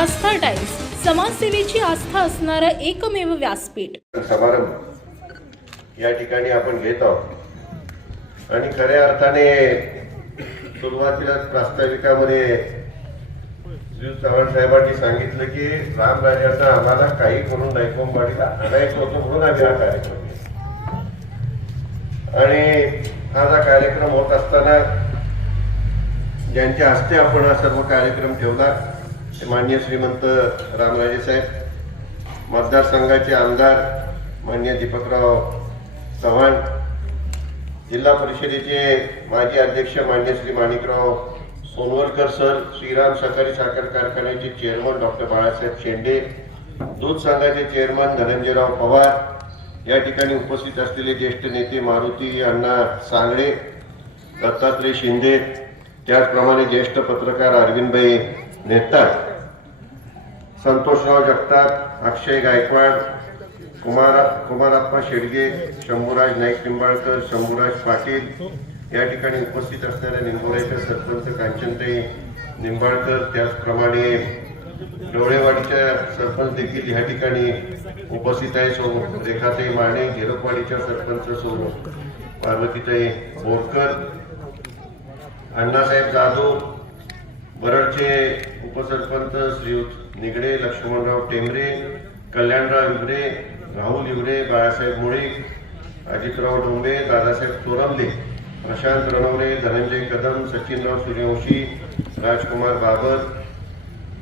आस्था times, समाजसेवेची आस्था असणारं एकमेव व्यासपीठ. समारंभ या ठिकाणी आपण घेत आहोत आणि खऱ्या अर्थाने सुरुवातीला प्रास्ताविकामध्ये श्री चव्हाण साहेबांनी सांगितलं की रामराजांना आम्हाला काही करून नायकोंबाडीला आणायचं होतं म्हणून आम्ही हा कार्यक्रम केला. आणि हा कार्यक्रम होत असताना ज्यांच्या हस्ते आपण हा सर्व कार्यक्रम ठेवला ते माननीय श्रीमंत रामराजे साहेब, मतदारसंघाचे आमदार माननीय दीपकराव चव्हाण, जिल्हा परिषदेचे माजी अध्यक्ष माननीय श्री माणिकराव सोनवलकर सर, श्रीराम सहकारी साखर कारखान्याचे चेअरमन डॉक्टर बाळासाहेब शेंडे, दूध संघाचे चेअरमन धनंजयराव पवार, या ठिकाणी उपस्थित असलेले ज्येष्ठ नेते मारुती अण्णा सांगडे, दत्तात्रय शिंदे, त्याचप्रमाणे ज्येष्ठ पत्रकार अरविंदभाई नेतार, संतोषराव जगताप, अक्षय गायकवाड, कुमारप्पा शेडगे, शंभूराज नाईक निंबाळकर, शंभूराज पाटील, या ठिकाणी उपस्थित असणाऱ्या निंबोऱ्याच्या सरपंच कांचनताई निंबाळकर, त्याचप्रमाणे डोळेवाडीच्या सरपंच देखील या ठिकाणी उपस्थित आहे. सो रेखाताई माने, झेरोकवाडीच्या सरपंच सो पार्वतीताई बोरकर, अण्णासाहेब जाधव, बरडचे उपसरपंच श्रीयुत निगडे, लक्ष्मणराव टेंबरे, कल्याणराव इवरे, राहुल इवरे, बाळासाहेब मुळे, अजितराव डोंबे, दादासाहेब चोरमले, प्रशांत रणवरे, धनंजय कदम, सचिनराव सूर्यवंशी, राजकुमार बाबर,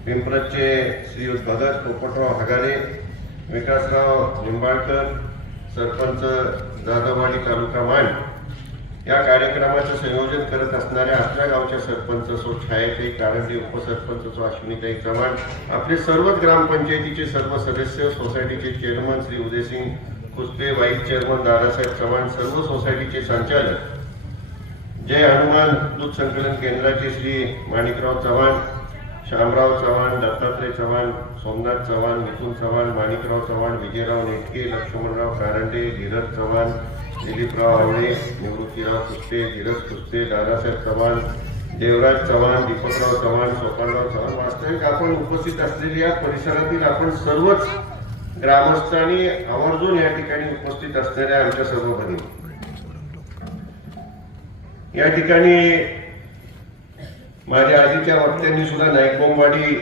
पिंपरतचे श्रीयुत भगत पोपटराव हगारे, विकासराव निंबाळकर, सरपंच जाधववाडी तालुका मान, या कार्यक्रमाचं संयोजन करत असणाऱ्या आपल्या गावच्या सरपंच सो छायाताई कारंडे, उपसरपंच सो अश्विनीताई चव्हाण, आपले सर्वच ग्रामपंचायतीचे सर्व सदस्य, सोसायटीचे chairman Shri Udaysingh Kuste, vice chairman Dadasaheb Chavan, सर्व सोसायटीचे संचालक, जय हनुमान दूध संकलन केंद्राचे श्री माणिकराव चव्हाण, श्यामराव चव्हाण, दत्तात्रय चव्हाण, सोमनाथ चव्हाण, मिथुन चव्हाण, माणिकराव चव्हाण, विजयराव नेटके, लक्ष्मणराव कारंडे, धीरज चव्हाण, दिलीपराव आवळे, निवृत्तीराव कुस्ते, धीरज कुस्ते, दादासाहेब चव्हाण, देवराज चव्हाण, दीपकराव चव्हाण, सोपानराव चव्हाण, वास्तविक आपण उपस्थित असलेल्या या परिसरातील आपण सर्वच ग्रामस्थ आणि आवर्जून या ठिकाणी उपस्थित असणाऱ्या आमच्या सर्व भगिनी, या ठिकाणी माझ्या आधीच्या वक्त्यांनी सुद्धा नाईकबोंबवाडी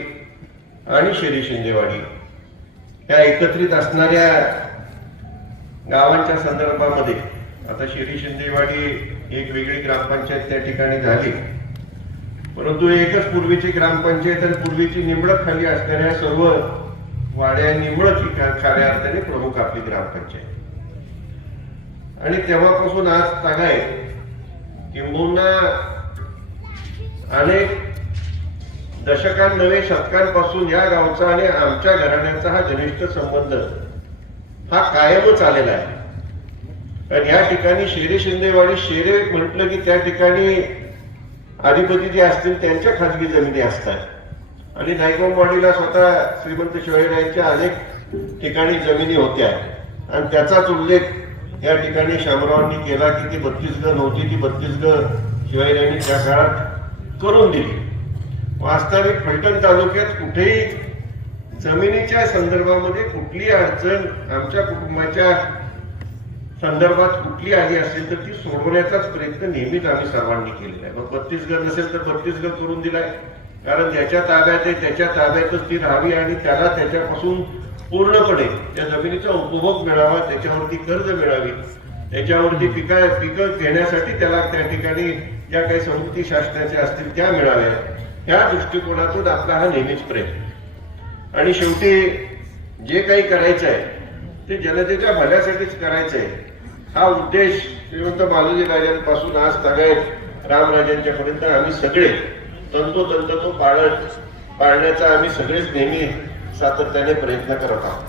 आणि शेरी शिंदेवाडी या एकत्रित असणाऱ्या गावांच्या संदर्भामध्ये, आता शेरी शिंदेवाडी एक वेगळी ग्रामपंचायत त्या ठिकाणी झाली, परंतु एकच पूर्वीची ग्रामपंचायत आणि पूर्वीची निंबळक खाली असणाऱ्या सर्व वाड्या निंबळक ही खऱ्या अर्थाने प्रमुख आपली ग्रामपंचायत. आणि तेव्हापासून आज तागाय किंबहुना अनेक दशकांनव्हे शतकांपासून या गावचा आणि आमच्या घराण्याचा हा घनिष्ठ संबंध हा कायमच आलेला आहे. कारण या ठिकाणी शेरे शिंदेवाडी, शेरे म्हटलं की त्या ठिकाणी अधिपती जे असतील त्यांच्या खाजगी जमिनी असतात आणि नायकबोंबवाडीला स्वतः श्रीमंत शिवाजीराजांच्या अनेक ठिकाणी जमिनी होत्या आणि त्याचाच उल्लेख या ठिकाणी शामरावांनी केला की ती 32 ग नव्हती, ती 32 ग शिवाजीराजांनी त्या काळात करून दिली. वास्तविक फलटण तालुक्यात कुठेही जमिनीच्या संदर्भामध्ये कुठली अडचण आमच्या कुटुंबाच्या संदर्भात कुठली आली असेल तर ती सोडवण्याचाच प्रयत्न नेहमीच आम्ही सर्वांनी केलेला आहे. मग 32 ग नसेल तर 32 ग करून दिलाय, कारण ज्याच्या ताब्यात आहे त्याच्या ताब्यातच ती राहावी आणि त्याला त्याच्यापासून पूर्णपणे त्या जमिनीचा उपभोग मिळावा, त्याच्यावरती कर्ज मिळावी, त्याच्यावरती पिकं घेण्यासाठी त्याला त्या ठिकाणी ज्या काही सवलती शासनाच्या असतील त्या मिळाव्या, या दृष्टिकोनातून आपला हा नेहमीच प्रयत्न. आणि शेवटी जे काही करायचं आहे ते जनतेच्या भल्यासाठीच करायचं आहे. हा उद्देश श्रीमंत बालूजी राजांपासून आज सगळ्यात रामराजांच्या पर्यंत आम्ही सगळे तंतोतंत तो पाळण्याचा आम्ही सगळेच नेहमी सातत्याने प्रयत्न करत आहोत.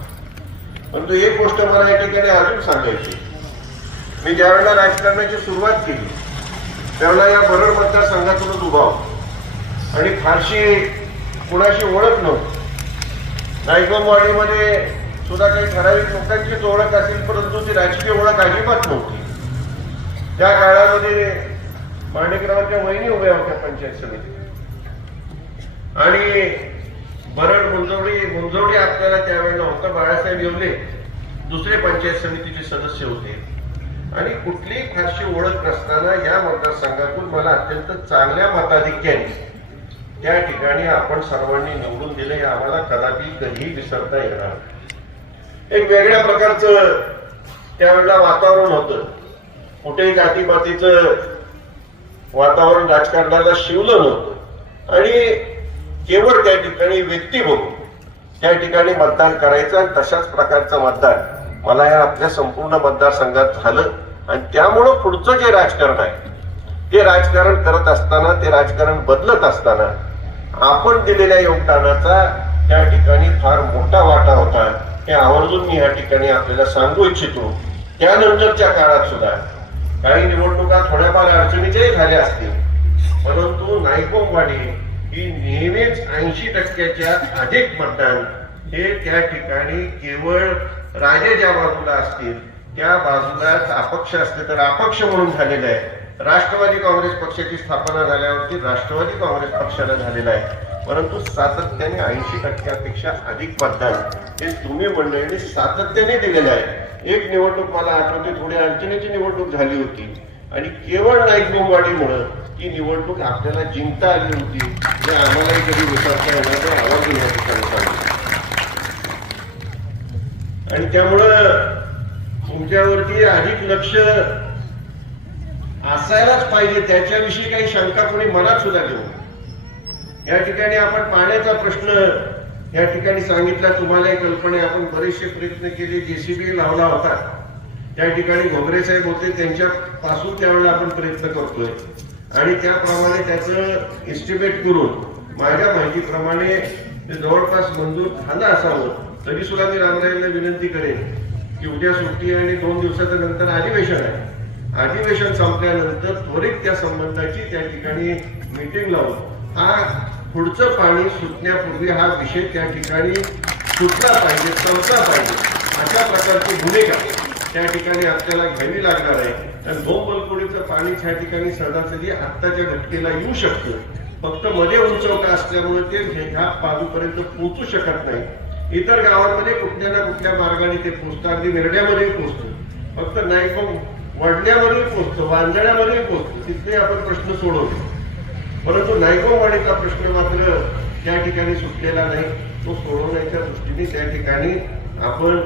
परंतु एक गोष्ट मला या ठिकाणी अजून सांगायची, मी ज्यावेळेला राजकारणाची सुरुवात केली त्यावेळेला या बरड मतदारसंघातूनच उभा होतो आणि फारशी कुणाशी ओळख नव्हती. नायकबोंबवाडीमध्ये सुद्धा काही ठराविक लोकांचीच ओळख असेल, परंतु ती राजकीय ओळख अजिबात नव्हती. त्या काळामध्ये माणिकरावांच्या वहिनी उभ्या होत्या पंचायत समितीत आणि बरड मुंजवडी आपल्याला त्यावेळेला होतं. बाळासाहेब येवले दुसरे पंचायत समितीचे सदस्य होते आणि कुठलीही फारशी ओळख नसताना या मतदारसंघातून मला अत्यंत चांगल्या मताधिक्याने त्या ठिकाणी आपण सर्वांनी निवडून दिले. हे आम्हाला कधीही विसरता येणार नाही. एक वेगळ्या प्रकारचं त्यावेळेला वातावरण होतं. कुठेही जातीपातीचं वातावरण राजकारणाला शिवलं नव्हतं आणि केवळ त्या ठिकाणी व्यक्ती बघून त्या ठिकाणी मतदान करायचं आणि तशाच प्रकारचं मतदान मला या आपल्या संपूर्ण मतदारसंघात झालं. आणि त्यामुळं पुढचं जे राजकारण आहे ते राजकारण करत असताना, ते राजकारण बदलत असताना आपण दिलेल्या योगदानाचा त्या ठिकाणी फार मोठा वाटा होता. हे आवर्जून मी या ठिकाणी आपल्याला सांगू इच्छितो. त्यानंतरच्या काळात सुद्धा काही निवडणुका थोड्याफार अडचणीच्याही झाल्या असतील, परंतु नायकोमवाडी ही नेहमीच 80% अधिक मतदान हे त्या ठिकाणी केवळ राजे ज्या बाजूला असतील त्या बाजूलाच अपक्ष असते तर अपक्ष म्हणून झालेलं आहे. राष्ट्रवादी काँग्रेस पक्षाची स्थापना झाल्यावरती राष्ट्रवादी काँग्रेस पक्षाला झालेला आहे. परंतु सातत्याने 80%पेक्षा अधिक मतदान हे तुम्ही मंडळींनी सातत्याने दिलेलं आहे. एक निवडणूक मला आठवते, थोडी अडचणीची निवडणूक झाली होती आणि केवळ नाईकबोंबाडीमुळे ती निवडणूक आपल्याला जिंकता आली होती. हे आम्हालाही कधी विसरता येणार नाही. आवाज या ठिकाणी सांगितलं आणि त्यामुळं तुमच्यावरती अधिक लक्ष असायलाच पाहिजे. त्याच्याविषयी काही शंका कोणी मनात सुद्धा घेऊ. या ठिकाणी आपण पाण्याचा प्रश्न या ठिकाणी सांगितला. तुम्हाला एक कल्पना आहे, आपण बरेचसे प्रयत्न केले. जेसीबी लावला होता. त्या ठिकाणी घोगरे साहेब होते, त्यांच्यापासून त्यावेळेला आपण प्रयत्न करतोय आणि त्याप्रमाणे त्याचं एस्टिमेट करून माझ्या माहितीप्रमाणे ते जवळपास मंजूर झालं असावं. तरी सुद्धा मी रामरायांना विनंती करेन की उद्या सुट्टी आहे आणि 2 दिवसाच्या नंतर अधिवेशन आहे. अधिवेशन संपल्यानंतर त्वरित त्या संबंधाची त्या ठिकाणी मीटिंग लावून हा पुढचं पाणी सुटण्यापूर्वी हा विषय त्या ठिकाणी सुटला पाहिजे, संपला पाहिजे, अशा प्रकारची भूमिका त्या ठिकाणी आपल्याला घ्यावी लागणार आहे. आणि भोंबलकोडीचं पाणी त्या ठिकाणी सहजासहजी आत्ताच्या घटकेला येऊ शकतं. फक्त मध्ये उंचवटा असल्यामुळे ते ह्या बाजूपर्यंत पोहोचू शकत नाही. इतर गावांमध्ये कुठल्या ना कुठल्या मार्गाने ते पोहोचतं. अगदी निर्ड्यामध्ये पोहोचतं, फक्त नायकोम वडण्यामध्ये पोहोचतो, वांजण्यामध्ये पोहोचतो, तिथे आपण प्रश्न सोडवतो. परंतु नायकोमवाडीचा प्रश्न मात्र त्या ठिकाणी सुटलेला नाही. तो सोडवण्याच्या दृष्टीने त्या ठिकाणी आपण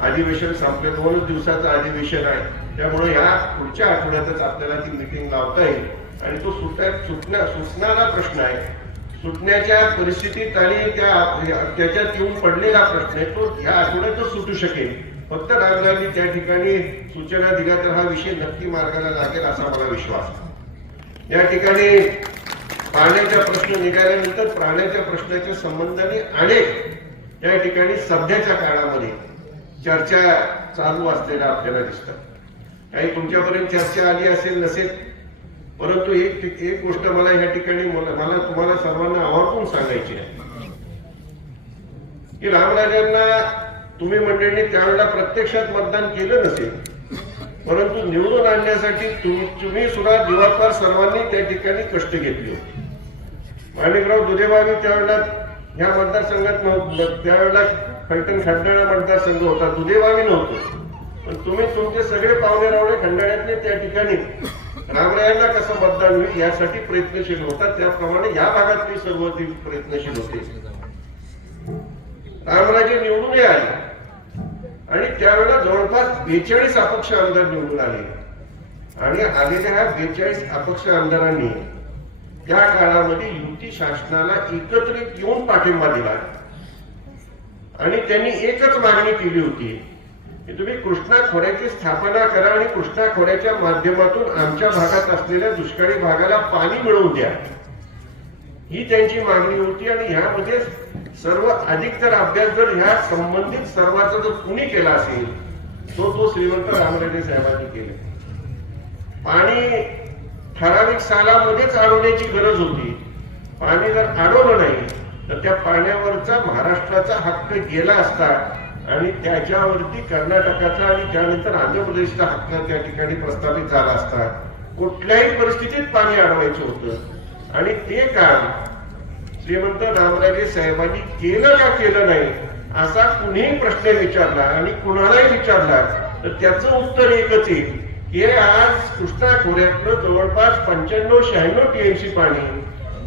अधिवेशन संपले, 2 दिवसाचं अधिवेशन आहे. त्यामुळे या पुढच्या आठवड्यातच आपल्याला ती मीटिंग लावता येईल आणि तो सुटणारा प्रश्न आहे. सुटण्याच्या परिस्थितीत आणि त्याच्यात येऊन पडलेला प्रश्न आहे, तो या आठवड्यातच सुटू शकेल. फक्त रामरायांनी त्या ठिकाणी सूचना दिल्या तर हा विषय नक्की मार्गाला लागेल असा मला विश्वास. या ठिकाणी पाण्याचा प्रश्न निघाल्यानंतर पाण्याच्या प्रश्नाच्या संबंधाने अनेक या ठिकाणी सध्याच्या काळामध्ये चर्चा चालू असलेल्या आपल्याला दिसतात. काही तुमच्यापर्यंत चर्चा आली असेल नसेल, परंतु एक गोष्ट मला या ठिकाणी मला तुम्हाला सर्वांना आवर्जून सांगायची आहे की रामराजांना तुम्ही मंडळींनी त्यावेळेला प्रत्यक्षात मतदान केलं नसेल, परंतु निवडून आणण्यासाठी तुम्ही सुद्धा दिवसभर सर्वांनी त्या ठिकाणी कष्ट घेतले होते. माणिकराव दुधेबावी त्यावेळेला ह्या मतदारसंघात नव्हतं. त्यावेळेला फलटण खंडाळा मतदारसंघ होता, दुधेबावी नव्हतं. पण तुम्ही तुमचे सगळे पाहुणे रावळे खंडाळ्यातले त्या ठिकाणी रामरायांना कसं मतदान होईल यासाठी प्रयत्नशील होता. त्याप्रमाणे या भागातले सर्व प्रयत्नशील होते. रामराजे निवडूनही आले आणि त्यावेळेला जवळपास 42 अपक्ष आमदार निवडून आले आणि आलेल्या ह्या 42 अपक्ष आमदारांनी त्या काळामध्ये युती शासनाला एकत्रित येऊन पाठिंबा दिला आणि त्यांनी एकच मागणी केली होती की तुम्ही कृष्णा खोऱ्याची स्थापना करा आणि कृष्णा खोऱ्याच्या माध्यमातून आमच्या भागात असलेल्या दुष्काळी भागाला पाणी मिळवून द्या. ही त्यांची मागणी होती आणि ह्यामध्ये सर्व अधिक जर अभ्यास जर ह्या संबंधित सर्वांचा जर कुणी केला असेल तो श्रीमंत रामराजे साहेबांनी केले. पाणी ठराविक सालामध्येच अडवण्याची गरज होती. पाणी जर अडवलं नाही तर त्या पाण्यावरचा महाराष्ट्राचा हक्क गेला असता आणि त्याच्यावरती कर्नाटकाचा आणि त्यानंतर आंध्र प्रदेशचा हक्क त्या ठिकाणी प्रस्थापित झाला असता. कुठल्याही परिस्थितीत पाणी अडवायचं होतं आणि ते काम श्रीमंत रामराजे साहेबांनी केलं का केलं नाही असा कुणीही प्रश्न विचारला आणि कुणालाही विचारला तर त्याचं उत्तर एकच आहे की आज कृष्णा खोऱ्यातलं जवळपास 95-96 टीएमसी पाणी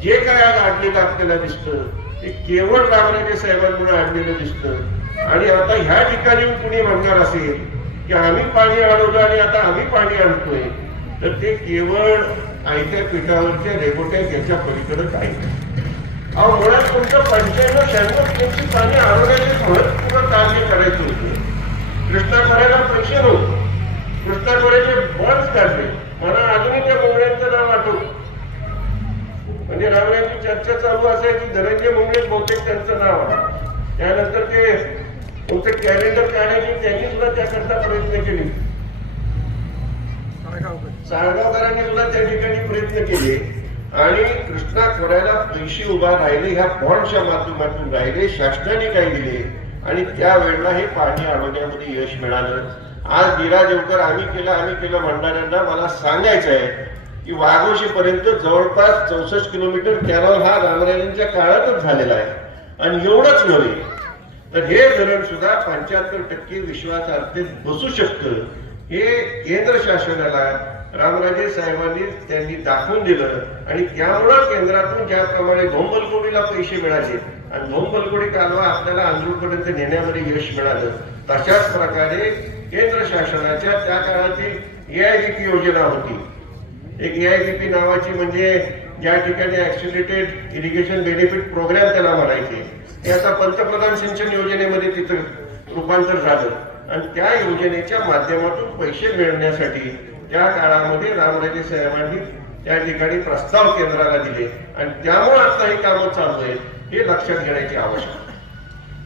जे काय आज आणलेलं आपल्याला दिसतं ते केवळ रामराजे साहेबांमुळे आणलेलं दिसतं. आणि आता ह्या ठिकाणी कुणी म्हणणार असेल की आम्ही पाणी अडवलं आणि आता आम्ही पाणी आणतोय तर ते केवळ आयत्या पिठावरच्या रेगोट्या याच्या पलीकडे काही नाही. अहो मुळात तुमचं 95-96 टीएमसी पाणी अडवण्याचे महत्वपूर्ण कार्य करायचं होतं. कृष्णा खोऱ्याला पैसे नव्हते, कृष्णा खोऱ्याचे बॉन्ड्स काढले. मला अजूनही त्या मुंगळ्यांचं नाव आठवतं. म्हणजे रामरायांची चर्चा चालू असायची धनंजय मुंगळे बहुतेक त्यांचं नाव आहे. त्यानंतर ते तुमचं कॅलेंडर काढायचे त्यांनी सुद्धा त्याकरता प्रयत्न केले. साळगावकरांनी सुद्धा त्या ठिकाणी प्रयत्न केले आणि कृष्णा खोऱ्याला पैसे उभा राहिले ह्या बॉन्डच्या माध्यमातून राहिले. शासनाने काही दिले आणि त्यावेळेला हे पाणी आणण्यामध्ये यश मिळालं. आज नीरा जेवकर आम्ही केलं म्हणणाऱ्यांना मला सांगायचं आहे की वाघोशी पर्यंत जवळपास 64 किलोमीटर कॅनॉल हा रामरायांच्या काळातच झालेला आहे. आणि एवढंच नव्हे तर हे धरण सुद्धा 75% विश्वासार्हतेत बसू शकतं हे केंद्र शासनाला रामराजे साहेबांनी त्यांनी दाखवून दिलं. आणि त्यामुळं केंद्रातून ज्याप्रमाणे धोंबलकोडीला पैसे मिळाले आणि धोंबलकोडी कालवा आपल्याला आंध्रपर्यंत नेण्यामध्ये यश मिळालं तशाच प्रकारे केंद्र शासनाच्या त्या काळातील एआयडीपी योजना होती. एक एआयडीपी नावाची म्हणजे ज्या ठिकाणी ऍक्सिलरेटेड इरिगेशन बेनिफिट प्रोग्राम त्याला म्हणायचे ते आता पंतप्रधान सिंचन योजनेमध्ये तिथं रूपांतर झालं. आणि त्या योजनेच्या माध्यमातून पैसे मिळवण्यासाठी त्या काळामध्ये रामराजे साहेबांनी त्या ठिकाणी प्रस्ताव केंद्राला दिले आणि त्यामुळे आता ही कामं चालू आहेत हे लक्षात घेण्याची आवश्यकता.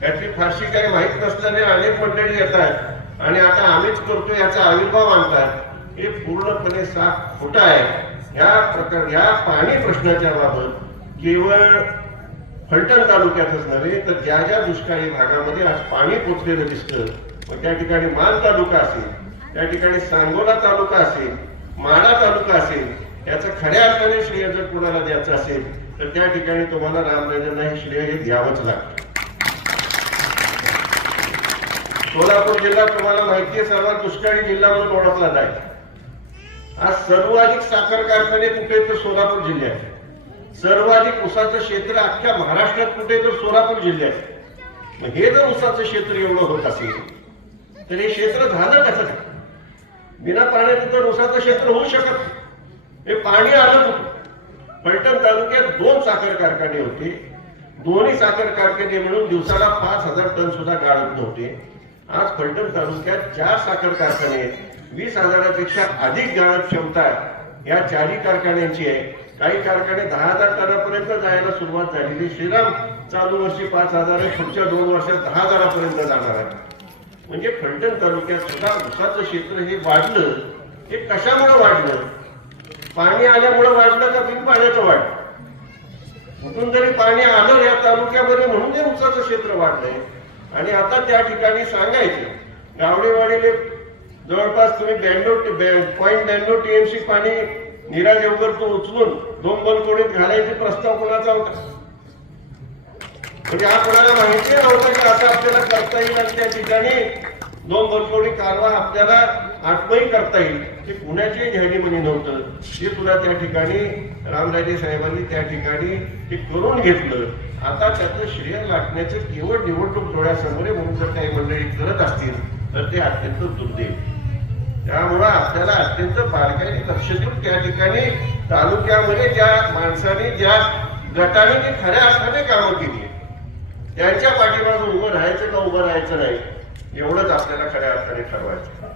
यातली फारशी काही माहीत नसल्याने अनेक मंडळी येतात आणि आता आम्हीच करतो याचा आविर्भाव आणतात. हे पूर्णपणे साफ खोटं आहे. या पाणी प्रश्नाच्या बाबत केवळ फलटण तालुक्यातच नव्हे तर ज्या ज्या दुष्काळी भागामध्ये आज पाणी पोचलेलं दिसतं मग त्या ठिकाणी मान तालुका असेल, त्या ठिकाणी सांगोला तालुका असेल, माढा तालुका असेल, याचं खऱ्या अर्थाने श्रेय जर कुणाला द्यायचं असेल तर त्या ठिकाणी तुम्हाला रामराजांना हे श्रेय हे द्यावंच लागतं. सोलापूर जिल्हा तुम्हाला माहिती आहे सर्वात दुष्काळी जिल्हा म्हणून ओळखला जाईल. आज सर्वाधिक साखर कारखाने कुठे तर सोलापूर जिल्ह्यात, सर्वाधिक उसाचं क्षेत्र अख्ख्या महाराष्ट्रात कुठे तर सोलापूर जिल्ह्यात. मग हे जर उसाचं क्षेत्र एवढं होत असेल तर हे क्षेत्र झालं कसं? बिना पाण्याचं तर उसाचं क्षेत्र होऊ शकत नाही. हे पाणी आलं होतं. फलटण तालुक्यात 2 साखर कारखाने होते. दोन्ही साखर कारखाने मिळून दिवसाला 5000 टन सुद्धा गाळत नव्हते. आज फलटण तालुक्यात 4 साखर कारखाने आहेत. 20,000पेक्षा अधिक गाळप क्षमता या 4ही कारखान्यांची आहे. काही कारखाने 10,000 टनापर्यंत जायला सुरुवात झालेली. श्रीराम चालू वर्षी 5,000 आहे, पुढच्या 2 वर्षात 10,000पर्यंत जाणार आहे. म्हणजे फलटण तालुक्यात सुद्धा उसाचं क्षेत्र हे वाढलं. हे कशामुळे वाढलं? पाणी आल्यामुळे वाढलं का बिन पाण्याचं वाढलं? कुठून तरी पाणी आलं या तालुक्यामध्ये म्हणून ते उसाचं क्षेत्र वाढलंय. आणि आता त्या ठिकाणी सांगायचं गावडेवाडीले जवळपास तुम्ही 92.92 टीएमसी पाणी नीरा जेवकर तो उचलून धोंबलकोडीत घालायचे प्रस्ताव कोणाचा होता? म्हणजे हा कोणाला माहिती नव्हतं की असं आपल्याला करता येईल आणि त्या ठिकाणी धोंबलकोडी कालवा आपल्याला आठवही करता येईल. ते कुणाच्याही ध्यानीमध्ये नव्हतं. ते सुद्धा त्या ठिकाणी रामराजे साहेबांनी त्या ठिकाणी ते करून घेतलं. आता त्याचं श्रेय लाटण्याचं केवळ निवडणूक डोळ्यासमोर आहे म्हणून जर काही मंडळी करत असतील तर ते अत्यंत दुर्दैव. त्यामुळं आपल्याला अत्यंत बारकाईने लक्ष देऊन त्या ठिकाणी तालुक्यामध्ये ज्या माणसाने ज्या गटाने ती खऱ्या अर्थाने कामं केली त्यांच्या पाठीमागून उभं राहायचं का उभं राहायचं नाही एवढंच आपल्याला खऱ्या अर्थाने ठरवायचं.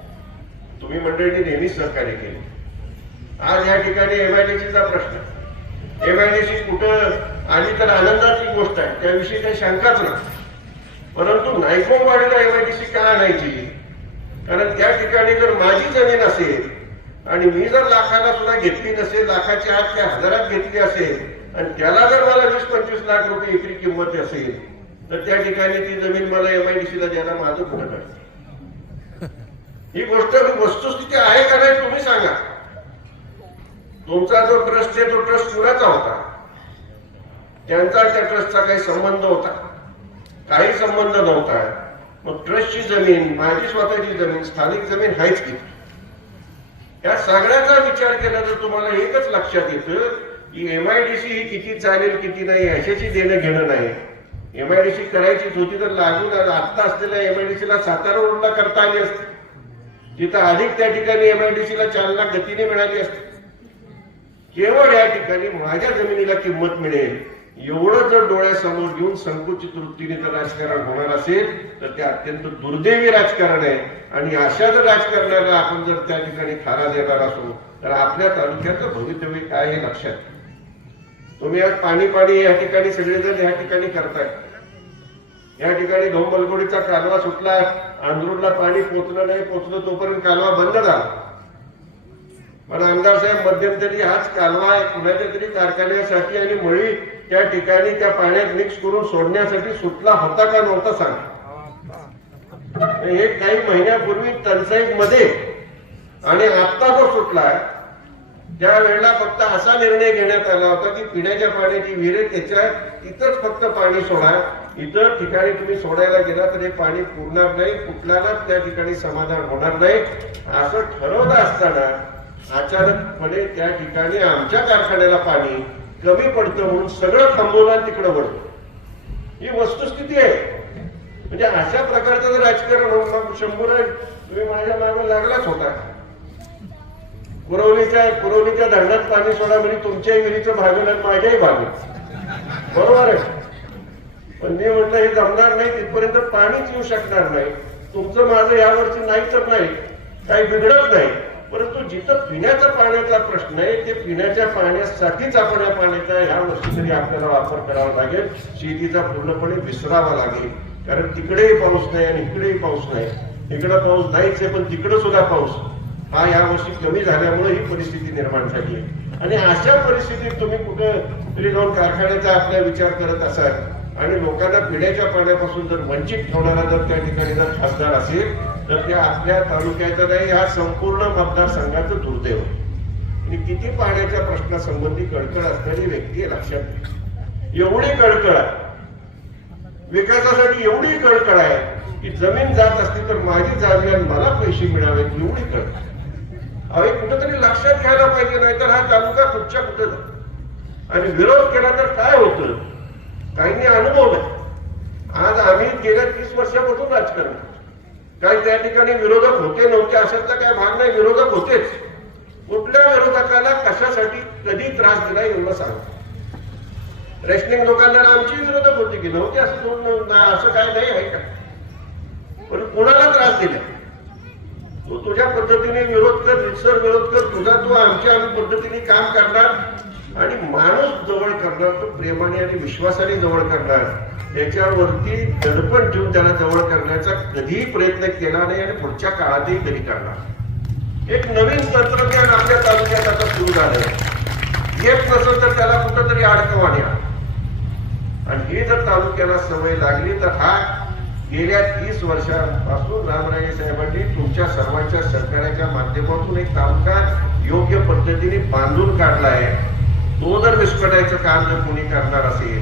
तुम्ही मंडळींनी नेहमीच सहकार्य केले. आज या ठिकाणी एमआयडीसीचा प्रश्न, एमआयडीसी कुठं आली तर आनंदाची गोष्ट आहे, त्याविषयी काही शंकाच नाही. परंतु नायकोवाडीला एमआयडीसी का आणायची? कारण त्या ठिकाणी जर माझी जमीन असेल आणि मी जर लाखाला सुद्धा घेतली नसेल, लाखाच्या आत त्या हजारात घेतली असेल आणि त्याला जर मला 20-25 लाख रुपये एकरी किंमत असेल तर त्या ठिकाणी ती जमीन मला एमआयडीसीला द्यायला माझं कुठं काय? ही गोष्ट वस्तुस्थिती आहे का नाही तुम्ही सांगा. तुमचा जो ट्रस्ट आहे तो ट्रस्ट कुणाचा होता? त्यांचा त्या ट्रस्टचा काही संबंध होता? काही संबंध नव्हता. मग ट्रस्टची जमीन, माझी स्वतःची जमीन, स्थानिक जमीन आहेच की. या सगळ्याचा विचार केला तर तुम्हाला एकच लक्षात येतं की MIDC ही किती चालेल किती नाही याच्याशी देणं घेणं नाही. MIDC करायचीच होती तर लागून आता असलेल्या MIDCला सातारा रोडला करता आली असते. तिथं अधिक त्या ठिकाणी MIDCला चालना गतीने मिळाली असते. केवळ या ठिकाणी माझ्या जमिनीला किंमत मिळेल एवढं जर डोळ्यासमोर घेऊन संकुचित वृत्तीने जर राजकारण होणार असेल तर ते अत्यंत दुर्दैवी राजकारण आहे. आणि अशा जर राजकारणाला आपण जर त्या ठिकाणी थारा देणार असू तर आपल्या तालुक्याचं भवितव्य काय हे लक्षात. तुम्ही आज पाणी पाणी या ठिकाणी सगळेजण या ठिकाणी करताय. या ठिकाणी गौमलगोडीचा कालवा सुटला, आंध्रूरला पाणी पोचलं नाही, पोचलं तोपर्यंत कालवा बंद झाला. पण आमदार साहेब मध्यंतरी हाच कालवा कुणाच्या तरी कारखान्यासाठी आणि मळी त्या ठिकाणी त्या पाण्यात मिक्स करून सोडण्यासाठी सुटला होता का नव्हता सांगा. एक काही महिन्यापूर्वी टंचाईमध्ये आणि आता जो सुटला त्यावेळेला फक्त असा निर्णय घेण्यात आला होता की पिण्याच्या पाण्याची विहीर त्याच्या इथंच फक्त पाणी सोडा. इतर ठिकाणी तुम्ही सोडायला गेला तर हे पाणी पुरणार नाही, कुठल्यालाच त्या ठिकाणी समाधान होणार नाही. असं ठरवलं असताना अचानकपणे त्या ठिकाणी आमच्या कारखान्याला पाणी कमी पडतं म्हणून सगळं थांबवलं आणि तिकडं वळतं. ही वस्तुस्थिती आहे. म्हणजे अशा प्रकारचं जर राजकारण होऊन शंभर तुम्ही माझ्या मागे लागलाच होता. पुरवणीच्या धरणात पाणी सोडा म्हणजे तुमच्याही विहिरीचं भागेल आणि माझ्याही भागेल, बरोबर आहे. पण मी म्हटलं हे जमणार नाही, तिथपर्यंत पाणीच येऊ शकणार नाही. तुमचं माझं यावरची नाही तर नाही, काही बिघडत नाही. परंतु जिथं पिण्याच्या पाण्याचा प्रश्न आहे ते पिण्याच्या पाण्यासाठीच आपण या पाण्याचा ह्या वर्षी तरी आपल्याला वापर करावा लागेल. शेतीचा पूर्णपणे विसरावा लागेल. कारण तिकडेही पाऊस नाही आणि इकडेही पाऊस नाही. इकडं पाऊस नाहीच आहे पण तिकडं सुद्धा पाऊस हा या वर्षी कमी झाल्यामुळे ही परिस्थिती निर्माण झाली आहे. आणि अशा परिस्थितीत तुम्ही कुठं तरी जाऊन कारखान्याचा आपला विचार करत असाल आणि लोकांना पिण्याच्या पाण्यापासून जर वंचित ठेवणारा जर त्या ठिकाणी जर खासदार असेल तर त्या आपल्या तालुक्याचं नाही, ह्या संपूर्ण मतदारसंघाचं दुर्दैव. आणि किती पाण्याच्या प्रश्नासंबंधी कळकळ असणारी व्यक्ती आहे लक्षात. एवढी कळकळ आहे विकासासाठी, एवढी कळकळ आहे की जमीन जात असती तर माझी जावी आणि मला पैसे मिळावेत, एवढी कळकळ. अरे कुठंतरी लक्षात घ्यायला पाहिजे, नाहीतर हा तालुका कुठच्या कुठं जातो. आणि विरोध केला तर काय होतं काहींनी अनुभवलं. आज आम्ही गेल्या 30 वर्षापासून राजकारण, काही त्या ठिकाणी विरोधक होते नव्हते अशातला काय भाग नाही, विरोधक होतेच. कुठल्या विरोधकाला कशासाठी कधी त्रास दिला एवढं सांगतो. रेशनिंग दुकानदार आमची विरोधक होते की नव्हते असं काय नाही आहे का. पण कोणाला त्रास दिला, तू तुझ्या पद्धतीने विरोध कर, रितसर विरोध कर, तुझा तू आमच्या पद्धतीने काम करणार आणि माणूस जवळ करणार, तो प्रेमाने आणि विश्वासाने जवळ करणार. त्याच्यावरती दडपण ठेवून त्याला जवळ करण्याचा कधीही प्रयत्न केला नाही आणि पुढच्या काळातही कधी करणार. एक नवीन तंत्रज्ञान आपल्या तालुक्यात आता सुरू झालंय. येत नसेल तर त्याला कुठंतरी अडकवा द्या. आणि ही जर तालुक्याला सवय लागली तर हा गेल्या 30 वर्षांपासून रामराजे साहेबांनी तुमच्या सर्वांच्या सहकार्याच्या माध्यमातून एक तालुका योग्य पद्धतीने बांधून काढला आहे. तो जर विस्कटायचं काम जर कोणी करणार असेल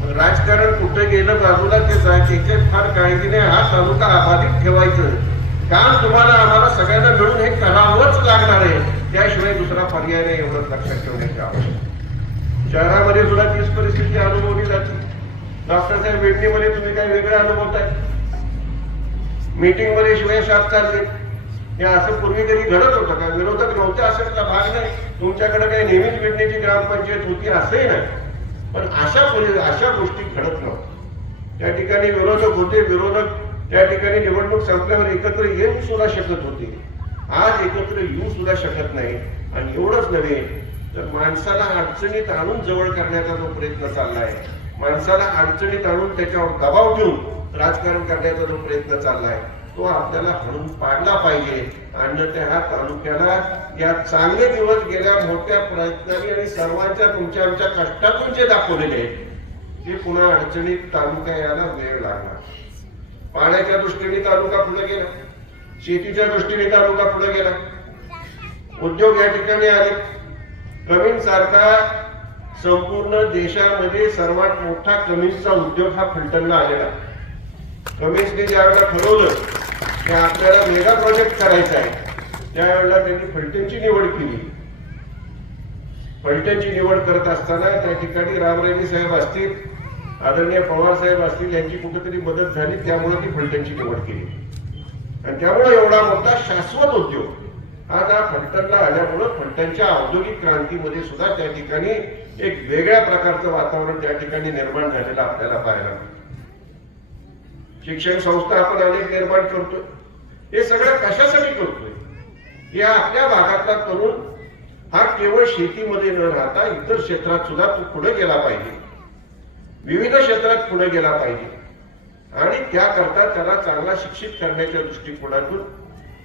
मग राजकारण कुठे गेलं बाजूला ते त्याचे फार काळजीने हा तालुका अबाधित ठेवायचं काम तुम्हाला आम्हाला सगळ्यांना मिळून हे करावंच लागणार आहे. त्याशिवाय दुसरा पर्याय नाही, एवढंच लक्षात ठेवण्याची आवश्यकता. शहरामध्ये सुद्धा तीच परिस्थिती अनुभवली जाते. डॉक्टर साहेब वेटणीमध्ये तुम्ही काही वेगळं अनुभवताय. मीटिंग मध्ये शिवायशाप चालले हे असं पूर्वी कधी घडत होतं का. विरोधक नव्हते असेल भाग नाही. तुमच्याकडे काही नेहमीच वेटणीची ग्रामपंचायत होती असंही नाही. पण अशा गोष्टी घडत नव्हत्या. त्या ठिकाणी विरोधक होते. विरोधक त्या ठिकाणी निवडणूक संपल्यावर एकत्र येऊ सुद्धा शकत होते. आज एकत्र येऊ सुद्धा शकत नाही. आणि एवढंच नव्हे तर माणसाला अडचणीत आणून जवळ करण्याचा जो प्रयत्न चाललाय, माणसाला अडचणीत आणून त्याच्यावर दबाव ठेवून राजकारण करण्याचा जो प्रयत्न चाललाय तो आपल्याला हळून पाडला पाहिजे. अन्यथा ह्या तालुक्याला या चांगले दिवस गेल्या मोठ्या प्रयत्नांनी आणि सर्वांच्या तुमच्या आमच्या कष्टातून जे दाखवलेले ते पुन्हा अडचणीत तालुका यायला वेळ लागणार. पाण्याच्या दृष्टीने तालुका पुढे गेला, शेतीच्या दृष्टीने तालुका पुढे गेला, उद्योग या ठिकाणी आले. प्रवीण सारखा संपूर्ण देशामध्ये सर्वात मोठा कमिन्सचा उद्योग हा फलटणला आलेला. कमिन्सने ज्यावेळेला ठरवलं की आपल्याला मेगा प्रोजेक्ट करायचा आहे त्यावेळेला त्यांनी फलटणची निवड केली. फलटणची निवड करत असताना त्या ठिकाणी रामराजे साहेब असतील, आदरणीय पवार साहेब असतील, यांची कुठेतरी मदत झाली, त्यामुळे ती फलटणची निवड केली. आणि त्यामुळे एवढा मोठा शाश्वत उद्योग आज हा फलटणला आल्यामुळं फलटणच्या औद्योगिक क्रांतीमध्ये सुद्धा त्या ठिकाणी एक वेगळ्या प्रकारचं वातावरण त्या ठिकाणी निर्माण झालेलं आपल्याला पाहायला मिळतं. शिक्षण संस्था आपण अनेक निर्माण करतोय. हे सगळं कशासाठी करतोय? या आपल्या भागातला तरुण हा केवळ शेतीमध्ये न राहता इतर क्षेत्रात सुद्धा तो पुढे गेला पाहिजे, विविध क्षेत्रात पुढे गेला पाहिजे आणि त्याकरता त्याला चांगला शिक्षित करण्याच्या दृष्टिकोनातून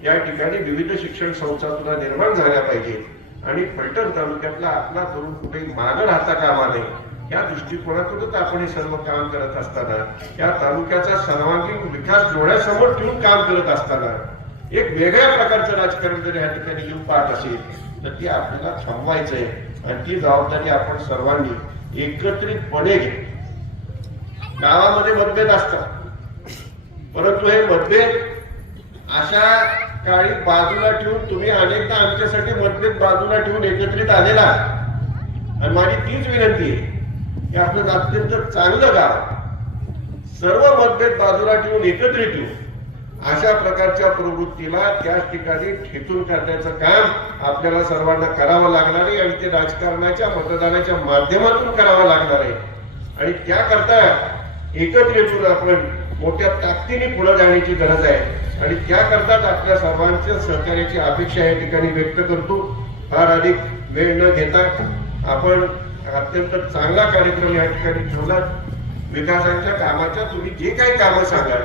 या ठिकाणी विविध शिक्षण संस्था सुद्धा निर्माण झाल्या पाहिजेत आणि फलटण तालुक्यातला आपला तरुण कुठेही मागे राहता कामा नये या दृष्टिकोनातूनच आपण हे सर्व काम करत असताना, या तालुक्याचा सर्वांगीण विकास डोळ्यासमोर ठेवून काम करत असताना एक वेगळ्या प्रकारचं राजकारण जर या ठिकाणी येऊन पाहत असेल तर ती आपल्याला थांबवायचंय आणि ती जबाबदारी आपण सर्वांनी एकत्रितपणे घ्या. गावामध्ये मतभेद असतात, परंतु हे मतभेद अशा काळी बाजूला ठेवून तुम्ही अनेकदा आमच्यासाठी मतभेद बाजूला ठेवून एकत्रित आलेला आणि माझी तीच विनंती आहे की आपलं अत्यंत चांगलं गाव सर्व मतभेद बाजूला ठेवून एकत्रित येऊन अशा प्रकारच्या प्रवृत्तीला त्याच ठिकाणी ठेचून काढण्याचं काम आपल्याला सर्वांना करावं लागणार आहे आणि ते राजकारणाच्या मतदानाच्या माध्यमातून करावं लागणार आहे आणि त्याकरता एकत्रित येऊन आपण मोठ्या ताकदीने पुढे जाण्याची गरज आहे आणि त्याकरताच आपल्या सर्वांच्या सहकार्याची अपेक्षा या ठिकाणी व्यक्त करतो. फार अधिक वेळ न घेता आपण अत्यंत चांगला कार्यक्रम या ठिकाणी ठेवला. विकासाच्या कामाच्या तुम्ही जे काही कामं सांगाल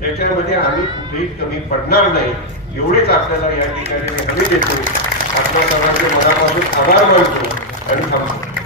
त्याच्यामध्ये आम्ही कुठेही कमी पडणार नाही एवढेच आपल्याला या ठिकाणी हमी देतो. आपल्या सर्वांचे मनापासून आभार मानतो आणि थांबतो.